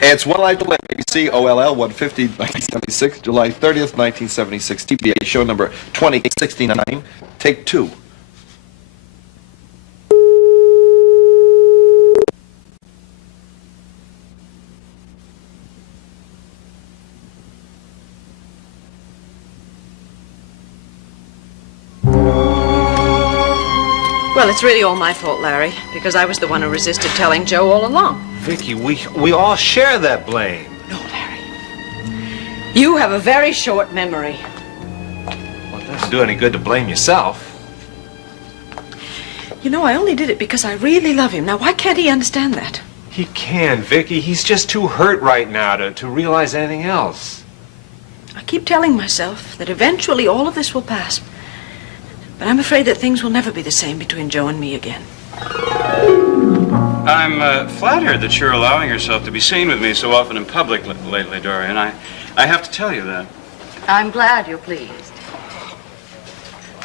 It's One Life to Live, ABC, OLL, 150, 1976, July 30th, 1976, TBA, show number 2069, take 2. Well, it's really all my fault, Larry, because I was the one who resisted telling Joe all along. Vicky, we all share that blame. No, Larry. You have a very short memory. Well, it doesn't do any good to blame yourself. You know, I only did it because I really love him. Now, why can't he understand that? He can, Vicky. He's just too hurt right now to realize anything else. I keep telling myself that eventually all of this will pass. But I'm afraid that things will never be the same between Joe and me again. I'm flattered that you're allowing yourself to be seen with me so often in public lately, Dorian. I have to tell you that. I'm glad you're pleased.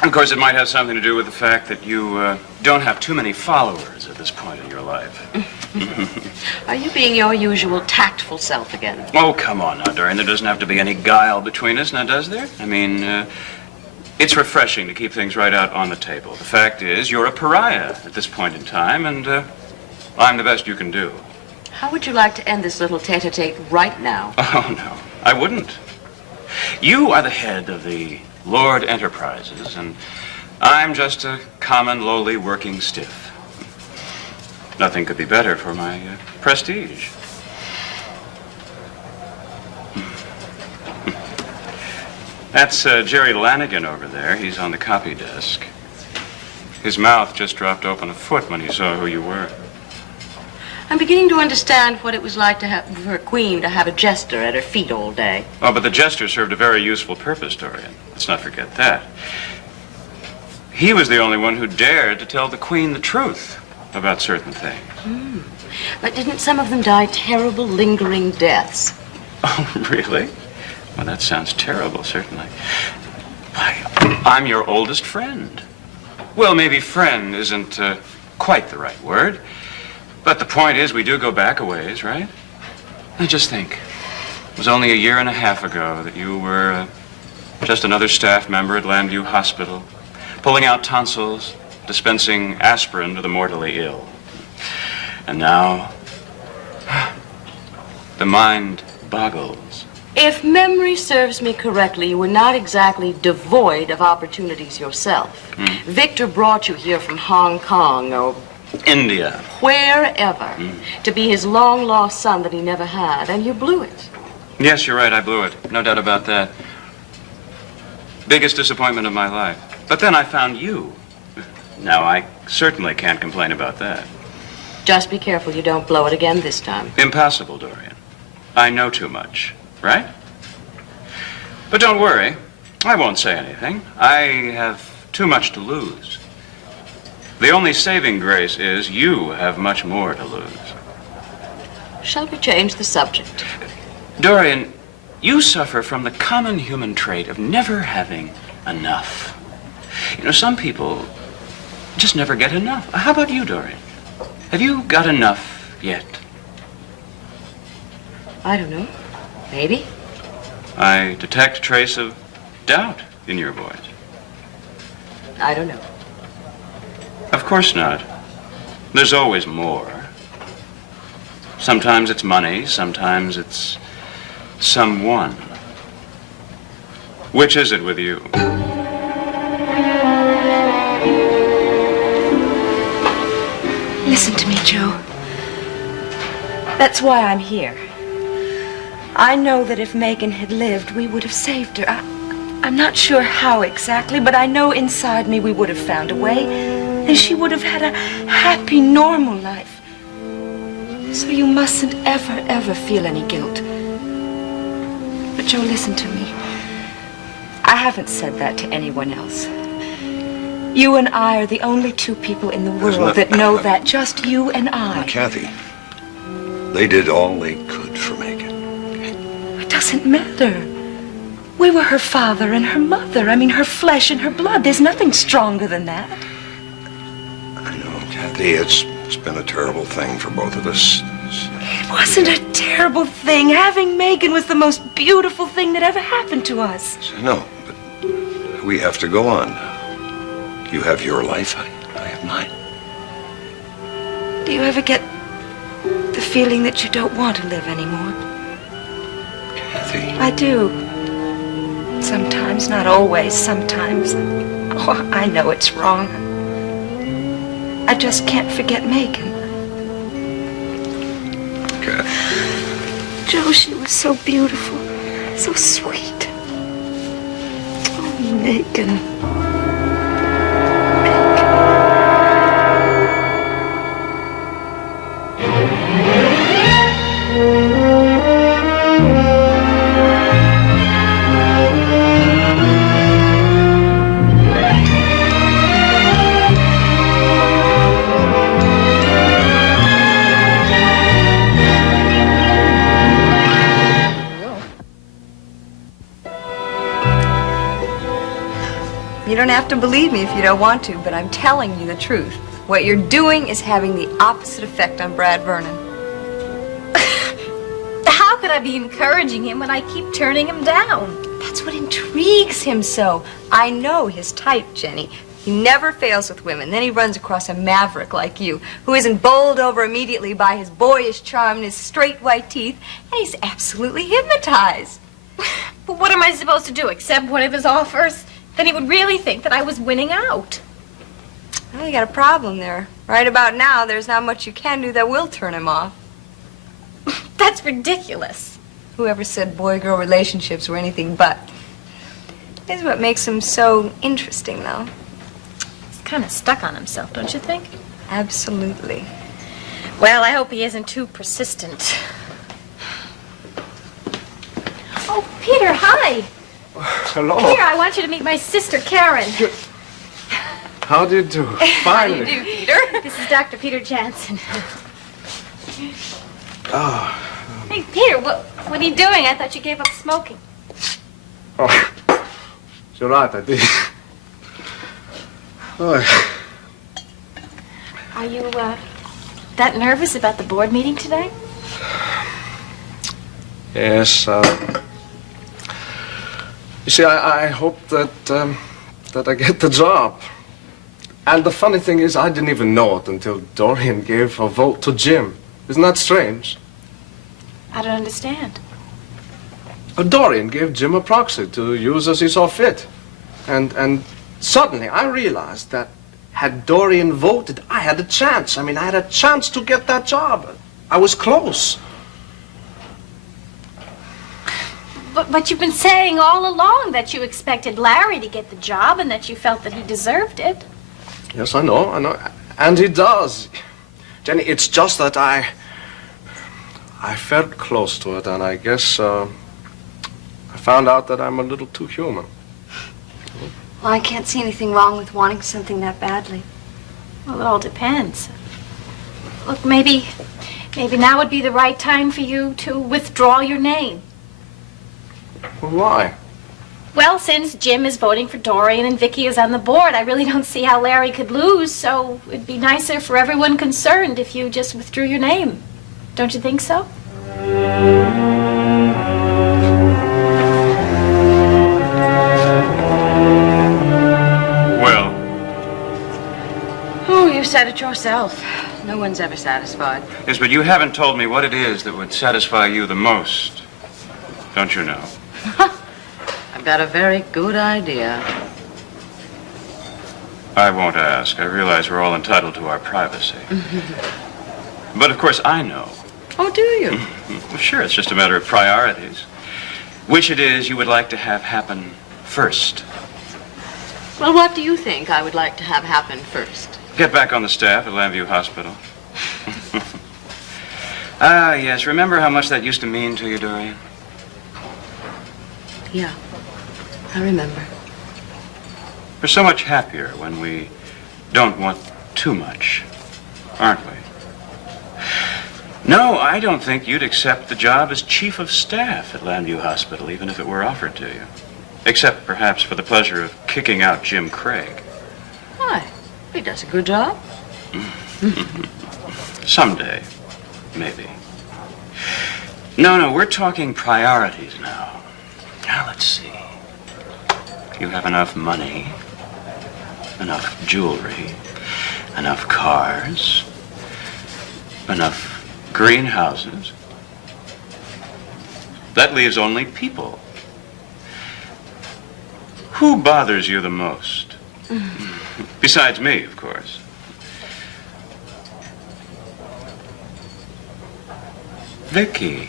Of course, it might have something to do with the fact that you don't have too many followers at this point in your life. Are you being your usual tactful self again? Oh, come on now, Dorian. There doesn't have to be any guile between us, now does there? I mean, it's refreshing to keep things right out on the table. The fact is, you're a pariah at this point in time, and I'm the best you can do. How would you like to end this little tete-a-tete right now? Oh, no, I wouldn't. You are the head of the Lord Enterprises, and I'm just a common, lowly working stiff. Nothing could be better for my prestige. That's Jerry Lanigan over there. He's on the copy desk. His mouth just dropped open a foot when he saw who you were. I'm beginning to understand what it was like for a queen to have a jester at her feet all day. Oh, but the jester served a very useful purpose, Dorian. Let's not forget that. He was the only one who dared to tell the queen the truth about certain things. But didn't some of them die terrible, lingering deaths? Oh, really? Well, that sounds terrible, certainly. Why, I'm your oldest friend. Well, maybe friend isn't quite the right word. But the point is, we do go back a ways, right? Now, just think. It was only a year and a half ago that you were just another staff member at Llanview Hospital, pulling out tonsils, dispensing aspirin to the mortally ill. And now, the mind boggles. If memory serves me correctly, you were not exactly devoid of opportunities yourself. Victor brought you here from Hong Kong or India. wherever to be his long-lost son that he never had, and you blew it. Yes, you're right, I blew it. No doubt about that. Biggest disappointment of my life. But then I found you. Now, I certainly can't complain about that. Just be careful you don't blow it again this time. Impossible, Dorian. I know too much, right? But don't worry. I won't say anything. I have too much to lose. The only saving grace is you have much more to lose. Shall we change the subject? Dorian, you suffer from the common human trait of never having enough. You know, some people just never get enough. How about you, Dorian? Have you got enough yet? I don't know. Maybe. I detect a trace of doubt in your voice. I don't know. Of course not. There's always more. Sometimes it's money, sometimes it's someone. Which is it with you? Listen to me, Joe. That's why I'm here. I know that if Megan had lived, we would have saved her. I'm not sure how exactly, but I know inside me we would have found a way, and she would have had a happy, normal life. So you mustn't ever feel any guilt. But Joe, listen to me. I haven't said that to anyone else. You and I are the only two people in the world that know that. Just you and I. Kathy, they did all they could for Megan. It doesn't matter. We were her father and her mother. I mean, her flesh and her blood. There's nothing stronger than that. I know, Kathy, it's been a terrible thing for both of us. It wasn't a terrible thing. Having Megan was the most beautiful thing that ever happened to us. No, but we have to go on. You have your life, I have mine. Do you ever get the feeling that you don't want to live anymore? Kathy. I do. Sometimes, not always, sometimes. Oh, I know it's wrong. I just can't forget Megan. Kathy. Joe, she was so beautiful, so sweet. Oh, Megan. You don't have to believe me if you don't want to, but I'm telling you the truth. What you're doing is having the opposite effect on Brad Vernon. How could I be encouraging him when I keep turning him down? That's what intrigues him so. I know his type, Jenny. He never fails with women. Then he runs across a maverick like you, who isn't bowled over immediately by his boyish charm and his straight white teeth, and he's absolutely hypnotized. But what am I supposed to do, accept one of his offers? Then he would really think that I was winning out. Well, you got a problem there. Right about now, there's not much you can do that will turn him off. That's ridiculous. Whoever said boy-girl relationships were anything but. Here's what makes him so interesting, though. He's kind of stuck on himself, don't you think? Absolutely. Well, I hope he isn't too persistent. Oh, Peter, hi. Hello. Here, I want you to meet my sister, Karen. How do you do? How do you do, Peter? This is Dr. Peter Jansen. Oh. Hey, Peter, what are you doing? I thought you gave up smoking. Oh. You're right, I did. Oh. Are you, that nervous about the board meeting today? Yes, you see, I hope that I get the job. And the funny thing is, I didn't even know it until Dorian gave a vote to Jim. Isn't that strange? I don't understand. Dorian gave Jim a proxy to use as he saw fit. And suddenly I realized that had Dorian voted, I had a chance. I mean, I had a chance to get that job. I was close. But you've been saying all along that you expected Larry to get the job and that you felt that he deserved it. Yes, I know. And he does. Jenny, it's just that I felt close to it, and I guess I found out that I'm a little too human. Well, I can't see anything wrong with wanting something that badly. Well, it all depends. Look, maybe now would be the right time for you to withdraw your name. Well, why? Well, since Jim is voting for Dorian and Vicky is on the board, I really don't see how Larry could lose, so it'd be nicer for everyone concerned if you just withdrew your name. Don't you think so? Well, Oh, you said it yourself. No one's ever satisfied. yes, but you haven't told me what it is that would satisfy you the most. Don't you know? I've got a very good idea. I won't ask. I realize we're all entitled to our privacy. But of course I know. Oh, do you? Well, sure, it's just a matter of priorities. Which it is you would like to have happen first. Well, what do you think I would like to have happen first? Get back on the staff at Lambview Hospital. Ah, yes. Remember how much that used to mean to you, Dorian? Yeah, I remember. We're so much happier when we don't want too much, aren't we? No, I don't think you'd accept the job as chief of staff at Lambview Hospital, even if it were offered to you. Except, perhaps, for the pleasure of kicking out Jim Craig. Why? He does a good job. Someday. maybe. No, we're talking priorities now. Now, let's see. You have enough money, enough jewelry, enough cars, enough greenhouses. That leaves only people. Who bothers you the most? Besides me, of course. Vicky.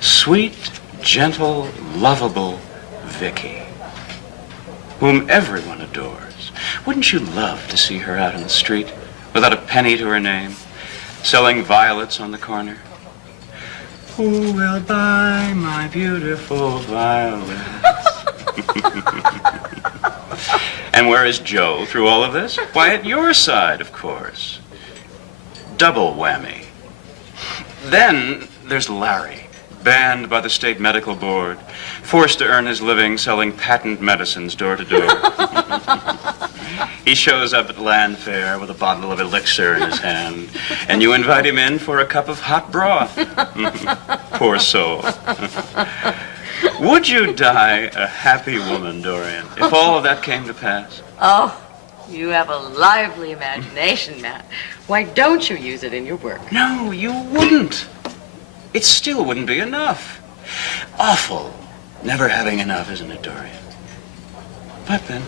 Sweet, gentle, lovable Vicky, whom everyone adores. Wouldn't you love to see her out in the street without a penny to her name, selling violets on the corner? Who will buy my beautiful violets? And where is Joe through all of this? Why, at your side, of course. Double whammy. Then there's Larry, banned by the state medical board, forced to earn his living selling patent medicines door to door. He shows up at land fair with a bottle of elixir in his hand, and you invite him in for a cup of hot broth. Poor soul. Would you die a happy woman, Dorian, if all of that came to pass? Oh, you have a lively imagination, Matt. Why don't you use it in your work? No, you wouldn't. It still wouldn't be enough. Awful never having enough, isn't it, Dorian? But then,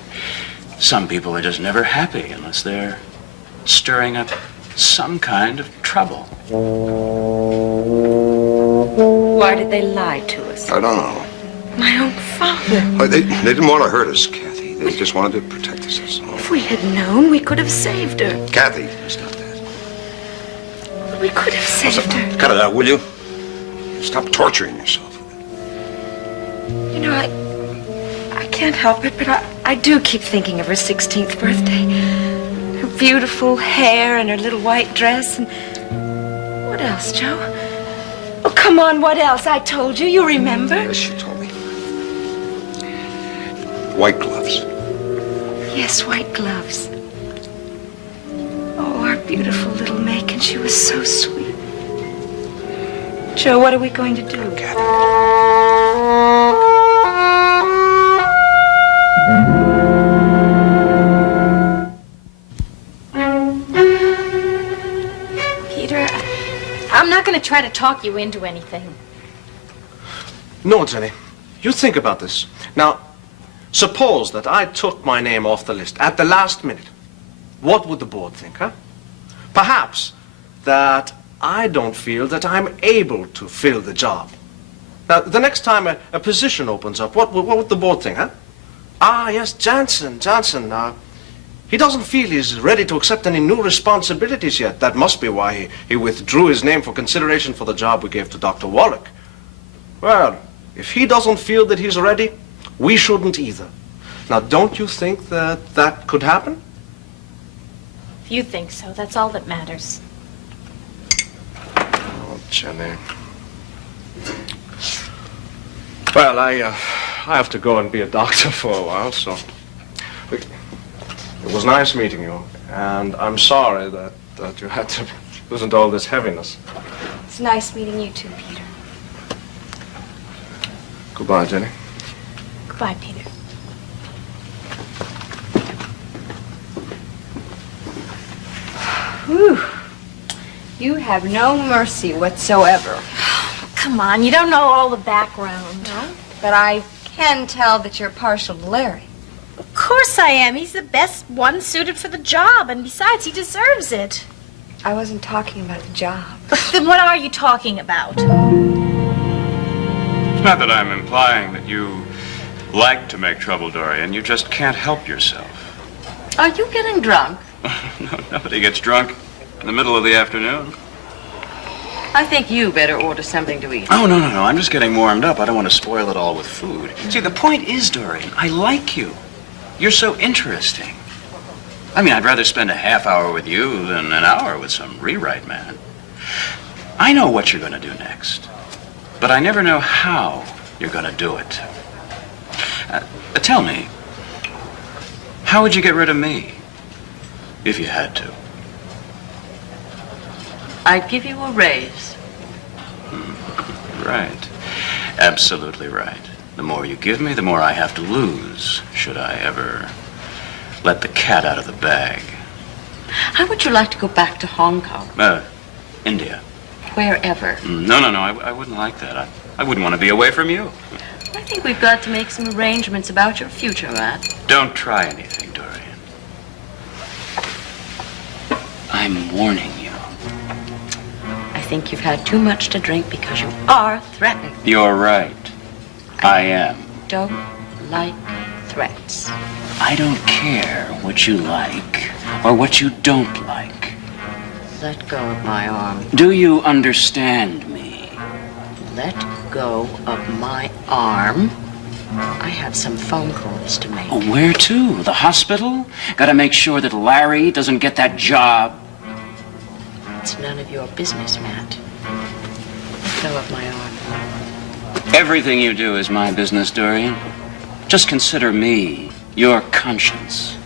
some people are just never happy unless they're stirring up some kind of trouble. Why did they lie to us? I don't know. My own father. Oh, they didn't want to hurt us, Kathy. They just wanted to protect us, that's all. If we had known, we could have saved her. Kathy, stop that. We could have saved her. Cut it out, will you? Stop torturing yourself. You know, I can't help it, but I do keep thinking of her 16th birthday. Her beautiful hair and her little white dress and... What else, Joe? Oh, come on, what else? I told you. You remember? Yes, she told me. White gloves. Yes, white gloves. Oh, our beautiful little Macon. She was so sweet. Joe, what are we going to do? Peter, I'm not going to try to talk you into anything. No, Jenny. You think about this. Now, suppose that I took my name off the list at the last minute. What would the board think, huh? Perhaps that I don't feel that I'm able to fill the job. Now, the next time a position opens up, what would the board think, huh? Ah, yes, Johnson. He doesn't feel he's ready to accept any new responsibilities yet. That must be why he withdrew his name for consideration for the job we gave to Dr. Wallach. Well, if he doesn't feel that he's ready, we shouldn't either. Now, don't you think that that could happen? If you think so, that's all that matters. Oh, Jenny. Well, I have to go and be a doctor for a while, so... It was nice meeting you, and I'm sorry that you had to listen to all this heaviness. It's nice meeting you too, Peter. Goodbye, Jenny. Goodbye, Peter. Whew. You have no mercy whatsoever. Come on, you don't know all the background. No? But I can tell that you're partial to Larry. Of course I am. He's the best one suited for the job, and besides, he deserves it. I wasn't talking about the job. Then what are you talking about? It's not that I'm implying that you like to make trouble, Dorian. You just can't help yourself. Are you getting drunk? No, nobody gets drunk in the middle of the afternoon. I think you better order something to eat. Oh, no. I'm just getting warmed up. I don't want to spoil it all with food. See, the point is, Dorian, I like you. You're so interesting. I mean, I'd rather spend a half hour with you than an hour with some rewrite man. I know what you're going to do next, but I never know how you're going to do it. Tell me, how would you get rid of me if you had to? I'd give you a raise. Right. Absolutely right. The more you give me, the more I have to lose, should I ever let the cat out of the bag. How would you like to go back to Hong Kong? India. Wherever. No, I wouldn't like that. I wouldn't want to be away from you. I think we've got to make some arrangements about your future, Matt. Don't try anything, Dorian. I'm warning you. I think you've had too much to drink because you are threatened. You're right. I am. Don't like threats. I don't care what you like or what you don't like. Let go of my arm. Do you understand me? Let go of my arm. I have some phone calls to make. Oh, where to? The hospital? Gotta make sure that Larry doesn't get that job. It's none of your business, Matt. Let go of my arm. Everything you do is my business, Dorian. Just consider me your conscience.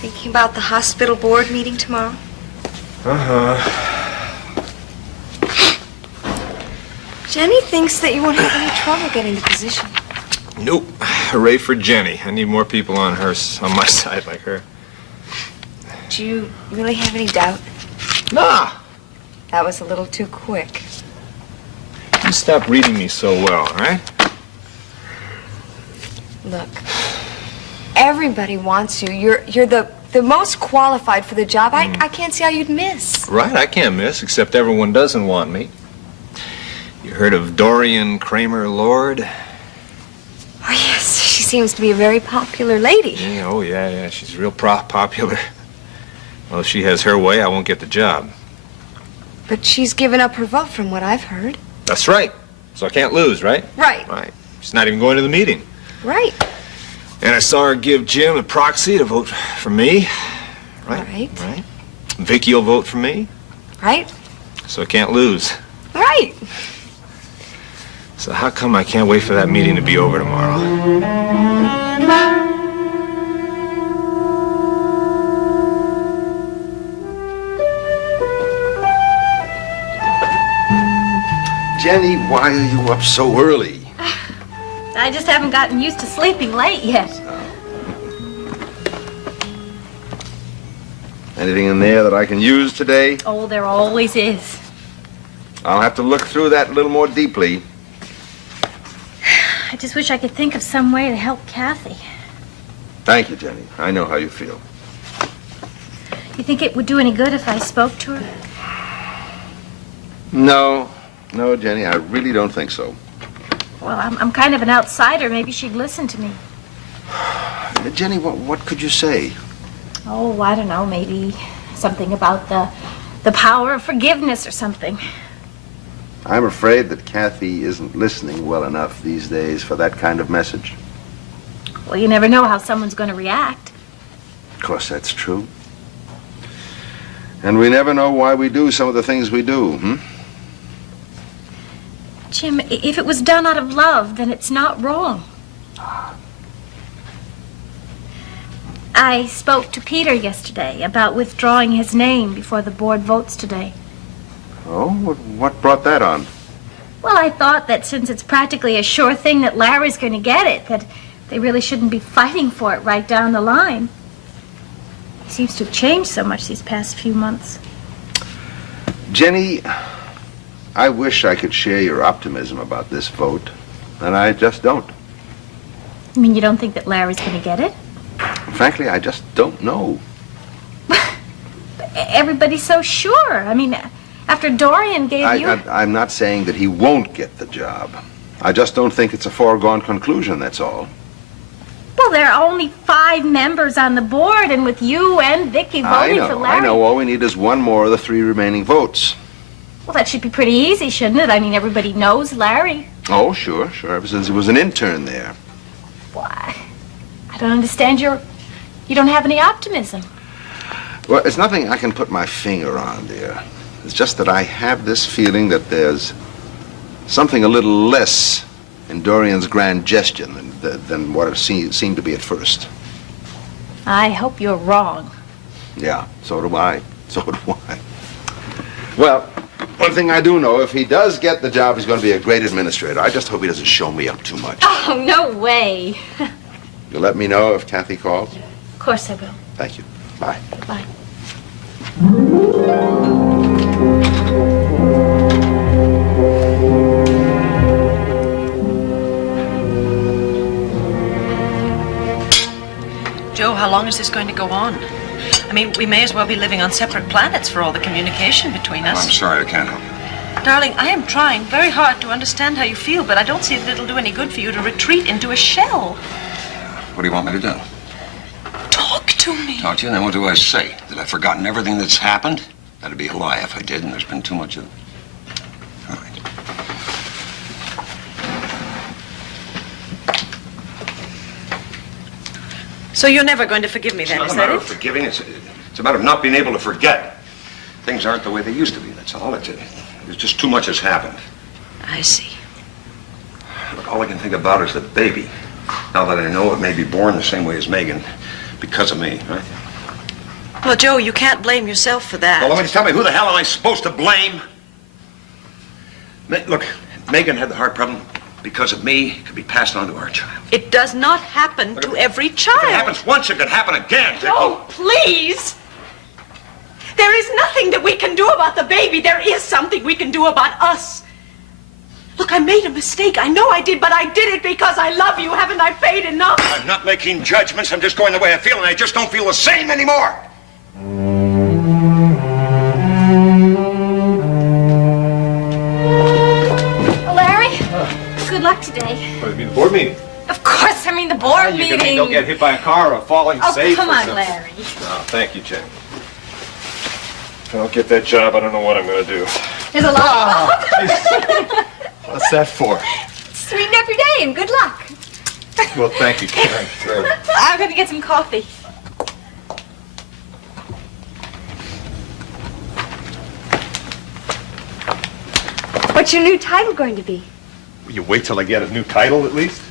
Thinking about the hospital board meeting tomorrow? Jenny thinks that you won't have any trouble getting the position. Nope. Hooray for Jenny. I need more people on my side like her. Do you really have any doubt? Nah. That was a little too quick. You stop reading me so well, all right? Look, everybody wants you. You're the most qualified for the job. I can't see how you'd miss. Right, I can't miss, except everyone doesn't want me. You heard of Dorian Kramer Lord? Oh, yes. She seems to be a very popular lady. Yeah, oh, yeah. She's real popular. Well, if she has her way, I won't get the job. But she's given up her vote from what I've heard. That's right. So I can't lose, right? Right. Right. She's not even going to the meeting. Right. And I saw her give Jim a proxy to vote for me. Right? Right. Vicky will vote for me. Right. So I can't lose. Right. So how come I can't wait for that meeting to be over tomorrow? Jenny, why are you up so early? I just haven't gotten used to sleeping late yet. Anything in there that I can use today? Oh, there always is. I'll have to look through that a little more deeply. I just wish I could think of some way to help Kathy. Thank you, Jenny. I know how you feel. You think it would do any good if I spoke to her? No, Jenny, I really don't think so. Well, I'm kind of an outsider. Maybe she'd listen to me. Jenny, what could you say? Oh, I don't know. Maybe something about the power of forgiveness or something. I'm afraid that Kathy isn't listening well enough these days for that kind of message. Well, you never know how someone's going to react. Of course, that's true. And we never know why we do some of the things we do, Jim, if it was done out of love, then it's not wrong. I spoke to Peter yesterday about withdrawing his name before the board votes today. Oh, what brought that on? Well, I thought that since it's practically a sure thing that Larry's going to get it, that they really shouldn't be fighting for it right down the line. He seems to have changed so much these past few months. Jenny, I wish I could share your optimism about this vote, and I just don't. You mean you don't think that Larry's going to get it? Frankly, I just don't know. Everybody's so sure. I mean, after Dorian gave you... I'm not saying that he won't get the job. I just don't think it's a foregone conclusion, that's all. Well, there are only 5 members on the board, and with you and Vicky voting for Larry... I know. All we need is one more of the 3 remaining votes. Well, that should be pretty easy, shouldn't it? I mean, everybody knows Larry. Oh, sure. Ever since he was an intern there. Why? I don't understand you don't have any optimism. Well, it's nothing I can put my finger on, dear. It's just that I have this feeling that there's something a little less in Dorian's grand gesture than what it seemed to be at first. I hope you're wrong. Yeah, so do I. So do I. Well, one thing I do know, if he does get the job, he's going to be a great administrator. I just hope he doesn't show me up too much. Oh, no way. You'll let me know if Kathy calls? Of course I will. Thank you. Bye. Bye. Joe, how long is this going to go on? I mean, we may as well be living on separate planets for all the communication between us. I'm sorry, I can't help you. Darling, I am trying very hard to understand how you feel, but I don't see that it'll do any good for you to retreat into a shell. What do you want me to do? Talk to me. Talk to you, and then what do I say? That I've forgotten everything that's happened? That'd be a lie if I did, and there's been too much of it. All right. So you're never going to forgive me then, It's is not a that matter of it? forgiving. It's a matter of not being able to forget. Things aren't the way they used to be, that's all. There's just too much has happened. I see. Look, all I can think about is the baby. Now that I know it may be born the same way as Megan, because of me, right? Well, Joe, you can't blame yourself for that. Well, let me tell me, who the hell am I supposed to blame? Look, Megan had the heart problem because of me. It could be passed on to our child. It does not happen to every child. If it happens once, it could happen again. Oh, please! There is nothing that we can do about the baby. There is something we can do about us. Look, I made a mistake. I know I did, but I did it because I love you. Haven't I paid enough? I'm not making judgments. I'm just going the way I feel, and I just don't feel the same anymore. Larry, good luck today. What, you mean the board meeting? Of course, I mean the board You meeting. don't get hit by a car or falling Oh, safe come or on, something. Larry. Oh, thank you, Jenny. If I don't get that job, I don't know what I'm going to do. There's a lot. What's that for? Sweeten up your day and good luck. Well, thank you, Karen. I'm going to get some coffee. What's your new title going to be? Will you wait till I get a new title, at least?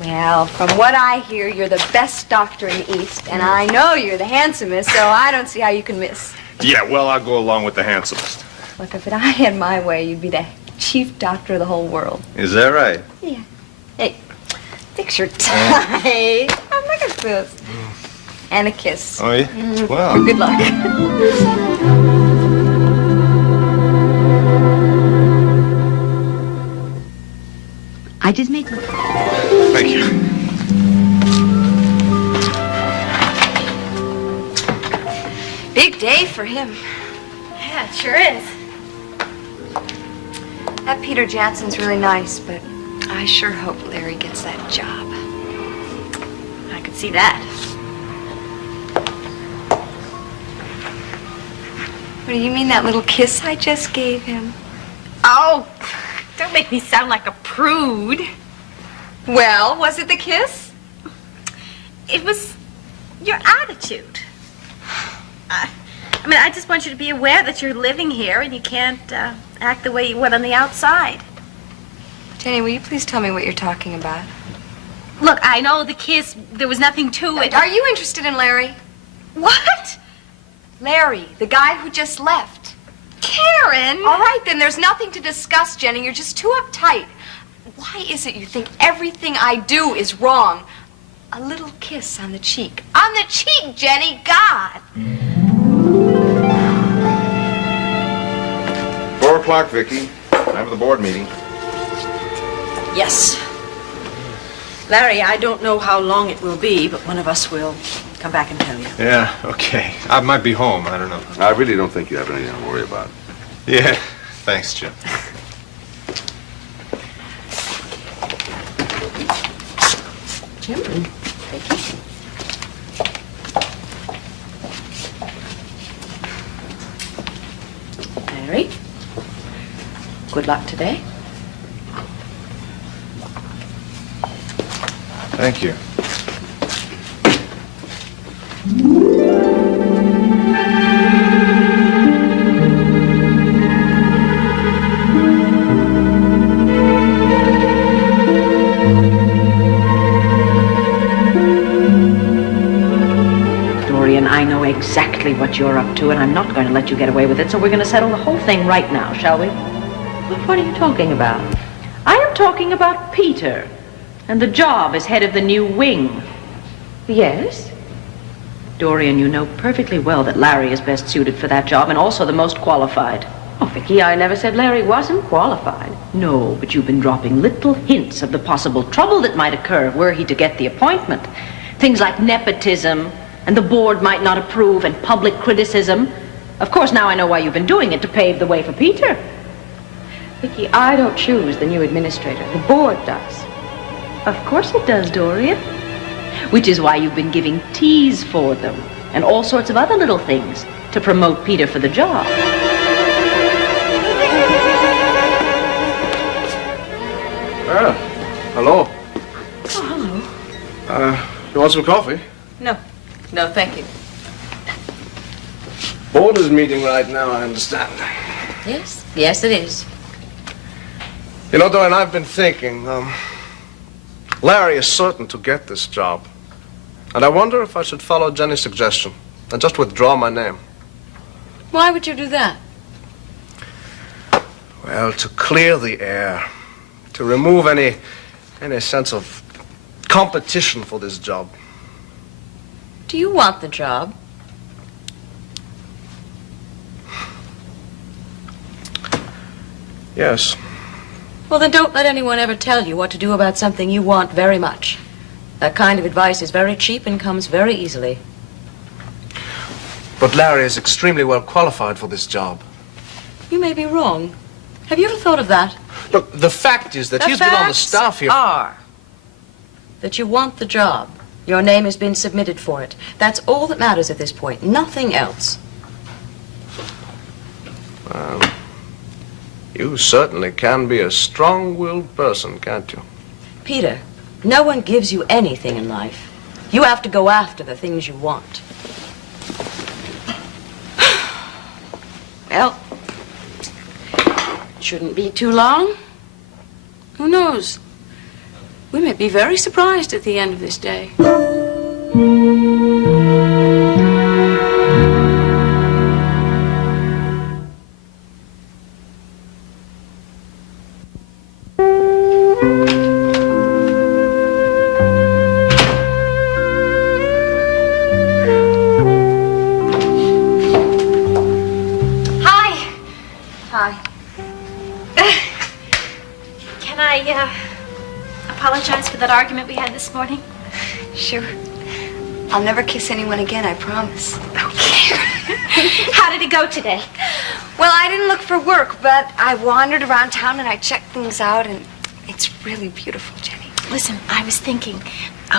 Well, from what I hear, you're the best doctor in the East, and I know you're the handsomest, so I don't see how you can miss. Yeah, well, I'll go along with the handsomest. Look, if I had my way, you'd be the chief doctor of the whole world. Is that right? Yeah. Hey, fix your tie. Oh, look at this. And a kiss. Oh, yeah? Well. Good luck. I just made some. Thank you. Big day for him. Yeah, it sure is. That Peter Janssen's really nice, but I sure hope Larry gets that job. I could see that. What do you mean, that little kiss I just gave him? Oh, don't make me sound like a prude. Well, was it the kiss? It was your attitude. I mean, I just want you to be aware that you're living here and you can't act the way you would on the outside. Jenny, will you please tell me what you're talking about? Look, I know the kiss, there was nothing to it. Are you interested in Larry? What? Larry, the guy who just left. Karen! All right, then there's nothing to discuss, Jenny. You're just too uptight. Why is it you think everything I do is wrong? A little kiss on the cheek. On the cheek, Jenny, God! 4 o'clock, Vicki. Time for the board meeting. Yes. Larry, I don't know how long it will be, but one of us will come back and tell you. Yeah, okay. I might be home. I don't know. I really don't think you have anything to worry about. Yeah. Thanks, Jim. Jim, Vicky. Larry, good luck today. Thank you. exactly what you're up to, and I'm not going to let you get away with it, so we're going to settle the whole thing right now, shall we? What are you talking about? I am talking about Peter, and the job as head of the new wing. Yes? Dorian, you know perfectly well that Larry is best suited for that job, and also the most qualified. Oh, Vicky, I never said Larry wasn't qualified. No, but you've been dropping little hints of the possible trouble that might occur were he to get the appointment. Things like nepotism, and the board might not approve, and public criticism. Of course, now I know why you've been doing it, to pave the way for Peter. Vicky, I don't choose the new administrator. The board does. Of course it does, Dorian. Which is why you've been giving teas for them, and all sorts of other little things, to promote Peter for the job. Hello. Oh, hello. You want some coffee? No. No, thank you. Board is meeting right now, I understand. Yes? Yes, it is. You know, Dorian, I've been thinking, Larry is certain to get this job. And I wonder if I should follow Jenny's suggestion and just withdraw my name. Why would you do that? Well, to clear the air, to remove any sense of competition for this job. Do you want the job? Yes. Well, then don't let anyone ever tell you what to do about something you want very much. That kind of advice is very cheap and comes very easily. But Larry is extremely well qualified for this job. You may be wrong. Have you ever thought of that? Look, the fact is that he's been on the staff here. Are that you want the job. Your name has been submitted for it. That's all that matters at this point. Nothing else. You certainly can be a strong-willed person, can't you? Peter, no one gives you anything in life. You have to go after the things you want. Well, it shouldn't be too long. Who knows? We may be very surprised at the end of this day. Apologize for that argument we had this morning. Sure. I'll never kiss anyone again, I promise. Okay. How did it go today? Well, I didn't look for work, but I wandered around town and I checked things out, and it's really beautiful, Jenny. Listen, I was thinking,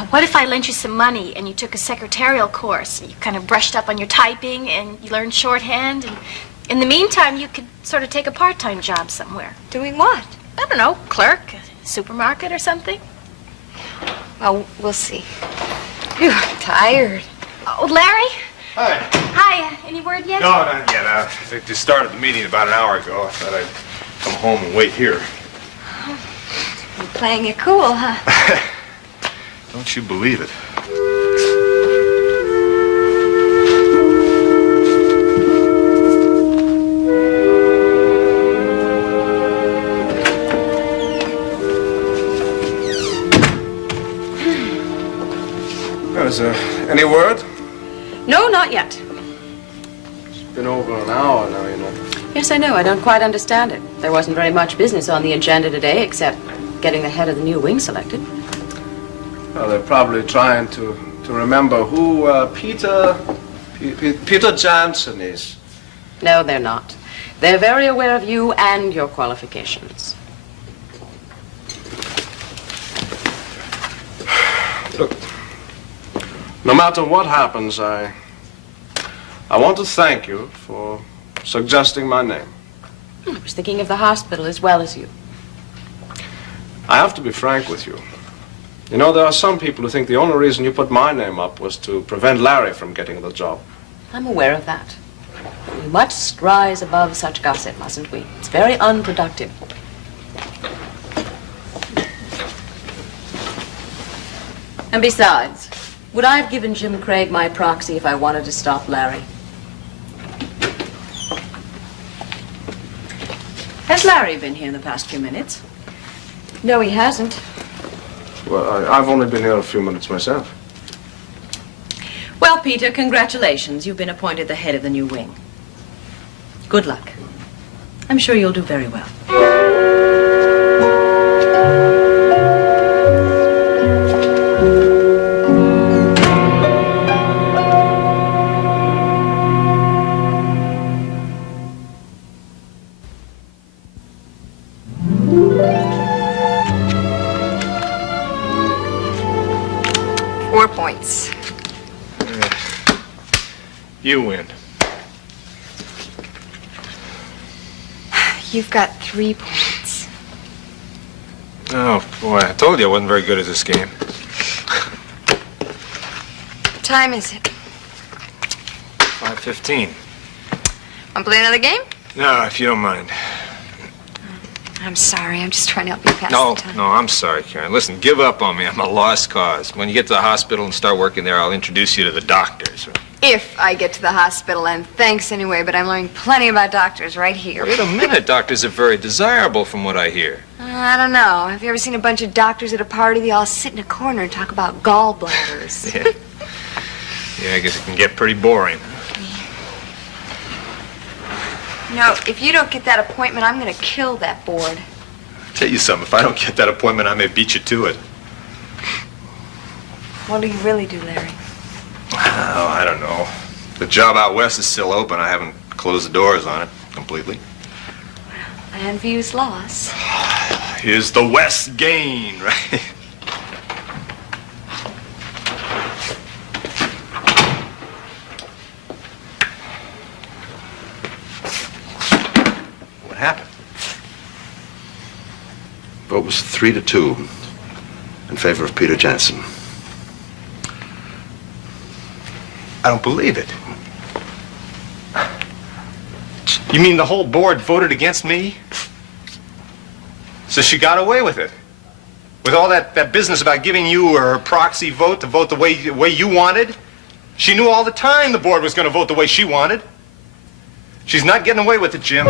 what if I lent you some money and you took a secretarial course? You kind of brushed up on your typing and you learned shorthand, and in the meantime, you could sort of take a part-time job somewhere. Doing what? I don't know, clerk, supermarket or something. Well, we'll see. Phew, I'm tired. Oh, Larry? Hi. Hi, any word yet? No, not yet. They just started the meeting about an hour ago. I thought I'd come home and wait here. You're playing it cool, huh? Don't you believe it? Is there any word? No, not yet. It's been over an hour now, you know. Yes, I know. I don't quite understand it. There wasn't very much business on the agenda today, except getting the head of the new wing selected. Well, they're probably trying to remember who Peter Jansen is. No, they're not. They're very aware of you and your qualifications. Look, no matter what happens, I want to thank you for suggesting my name. I was thinking of the hospital as well as you. I have to be frank with you. You know, there are some people who think the only reason you put my name up was to prevent Larry from getting the job. I'm aware of that. We must rise above such gossip, mustn't we? It's very unproductive. And besides, would I have given Jim Craig my proxy if I wanted to stop Larry? Has Larry been here in the past few minutes? No, he hasn't. Well, I've only been here a few minutes myself. Well, Peter, congratulations. You've been appointed the head of the new wing. Good luck. I'm sure you'll do very well. 4 points. You win. You've got 3 points. Oh, boy, I told you I wasn't very good at this game. What time is it? 5:15. Want to play another game? No, if you don't mind. I'm sorry. I'm just trying to help you pass No, the time. no, I'm sorry, Karen. Listen, give up on me. I'm a lost cause. When you get to the hospital and start working there, I'll introduce you to the doctors. If I get to the hospital, and thanks anyway, but I'm learning plenty about doctors right here. Wait a minute. Doctors are very desirable from what I hear. I don't know. Have you ever seen a bunch of doctors at a party? They all sit in a corner and talk about gallbladders. Yeah. Yeah, I guess it can get pretty boring. No, if you don't get that appointment, I'm going to kill that board. I'll tell you something. If I don't get that appointment, I may beat you to it. What do you really do, Larry? Oh, I don't know. The job out west is still open. I haven't closed the doors on it completely. And views loss. Here's the West gain, right? What happened? Vote was 3-2 in favor of Peter Jensen. I don't believe it. You mean the whole board voted against me? So she got away with it? With all that business about giving you her proxy vote to vote the way you wanted? She knew all the time the board was going to vote the way she wanted. She's not getting away with it, Jim.